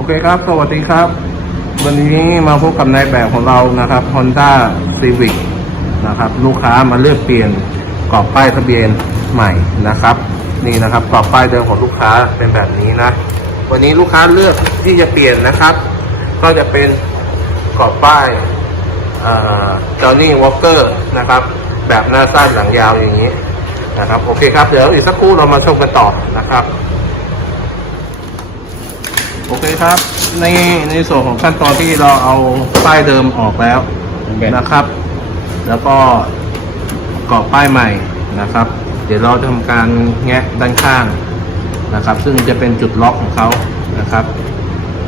โอเคครับ สวัสดีครับ วันนี้มาพบกับนายแบบของเรานะครับ Honda Civic นะครับ ลูกค้ามาเลือกเปลี่ยนกรอบป้ายทะเบียนใหม่นะครับ นี่นะครับกรอบป้ายเดิมของลูกค้าเป็นแบบนี้นะ วันนี้ลูกค้าเลือกที่จะเปลี่ยนนะครับ ก็จะเป็นกรอบป้ายจอห์นนี่วอลเกอร์นะครับ แบบหน้าสั้นหลังยาวอย่างนี้นะครับ โอเคครับ เดี๋ยวอีกสักครู่เรามาชมกันต่อนะครับ โอเคครับในในส่วนของขั้นตอนที่เราเอาป้ายเดิมออกแล้วนะครับ แล้วก็กรอบป้ายใหม่นะครับ เดี๋ยวเราจะทำการแงะด้านข้างนะครับ ซึ่งจะเป็นจุดล็อกของเขานะครับ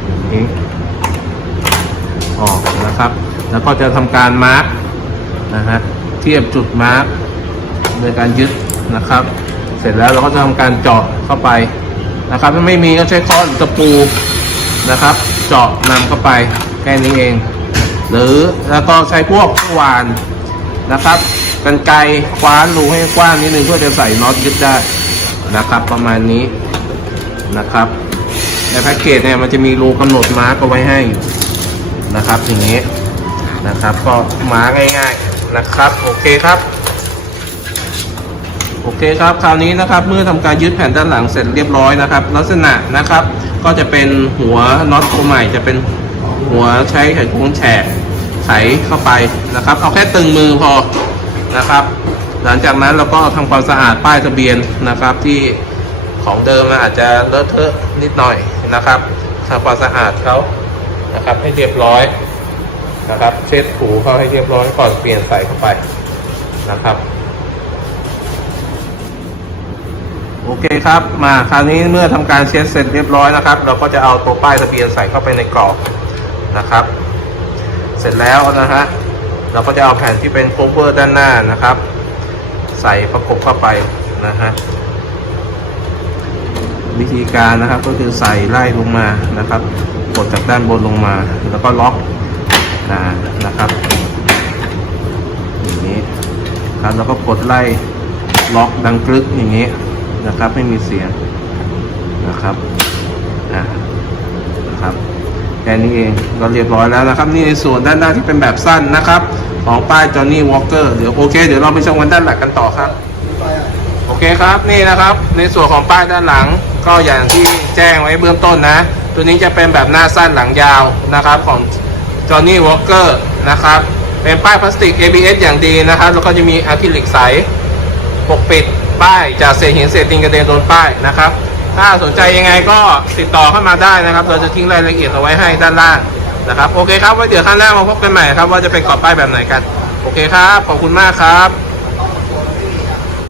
อย่างนี้ออกนะครับ แล้วก็จะทำการมาร์กนะฮะเทียบจุดมาร์กโดยการยึดนะครับ เสร็จแล้วเราก็จะทำการเจาะเข้าไปนะครับ ถ้าไม่มีก็ใช้ค้อนหรือตะปู นะครับ เจาะนำเข้าไปแค่นี้เอง หรือแล้วก็ใช้พวกหวานนะครับกันไกรคว้านรูให้กว้างนิดนึงเพื่อจะใส่น็อตยึดได้นะครับ ประมาณนี้นะครับ ในแพ็กเกจเนี่ยมันจะมีรูกำหนดมาร์กเอาไว้ให้นะครับอย่างนี้นะครับ ก็มาร์กง่าย ๆนะครับ โอเคครับ โอเคครับคราวนี้นะครับเมื่อทำการยึดแผ่นด้านหลังเสร็จเรียบร้อยนะครับ ลักษณะนะครับก็จะเป็นหัวน็อตตัวใหม่จะเป็นหัวใช้ไขควงแฉกไขเข้าไปนะครับ เอาแค่ตึงมือพอนะครับ หลังจากนั้นเราก็ทำความสะอาดป้ายทะเบียนนะครับที่ของเดิมอาจจะเลอะเทอะนิดหน่อยนะครับทำความสะอาดเขานะครับให้เรียบร้อยนะครับ เช็ดถูเขาให้เรียบร้อยก่อนเปลี่ยนใส่เข้าไปนะครับ โอเคครับ มาคราวนี้เมื่อทำการเช็ดเสร็จเรียบร้อยนะครับ เราก็จะเอาตัวป้ายทะเบียนใส่เข้าไปในกรอบนะครับ เสร็จแล้วนะฮะเราก็จะเอาแผ่นที่เป็นโคเวอร์ด้านหน้านะครับ ใส่ประกบเข้าไปนะฮะวิธีการนะครับก็คือใส่ไล่ลงมานะครับกดจากด้านบนลงมา แล้วก็ล็อกอ่านะครับอย่างนี้ครับแล้วก็กดไล่ล็อกดังกรึกอย่างนี้ นะครับ ไม่มีเสียงนะครับนะครับแค่นี้เองก็เรียบร้อยแล้วนะครับ นี่ในส่วนด้านหน้าที่เป็นแบบสั้นนะครับ ของป้ายจอห์นนี่วอลเกอร์เดี๋ยวโอเค เดี๋ยวเราไปชมกันด้านหลังกันต่อครับโอเคครับนี่นะครับ ในส่วนของป้ายด้านหลังก็อย่างที่แจ้งไว้เบื้องต้นนะ ตัวนี้จะเป็นแบบหน้าสั้นหลังยาวนะครับของ Johnny Walker นะครับเป็นป้ายพลาสติก ABS อย่างดีนะครับ แล้วก็จะมีอะคริลิกใส ปกปิดป้ายจากเศษหินเศษดินกระเด็นโดนป้ายนะครับ ถ้าสนใจยังไงก็ติดต่อเข้ามาได้นะครับ เราจะทิ้งรายละเอียดเอาไว้ให้ด้านล่างนะครับ โอเคครับไว้เดี๋ยวข้นแรกมาพบกันใหม่ครับว่าจะเป็นกรอบป้ายแบบไหนกัน โอเคครับ ขอบคุณมากครับ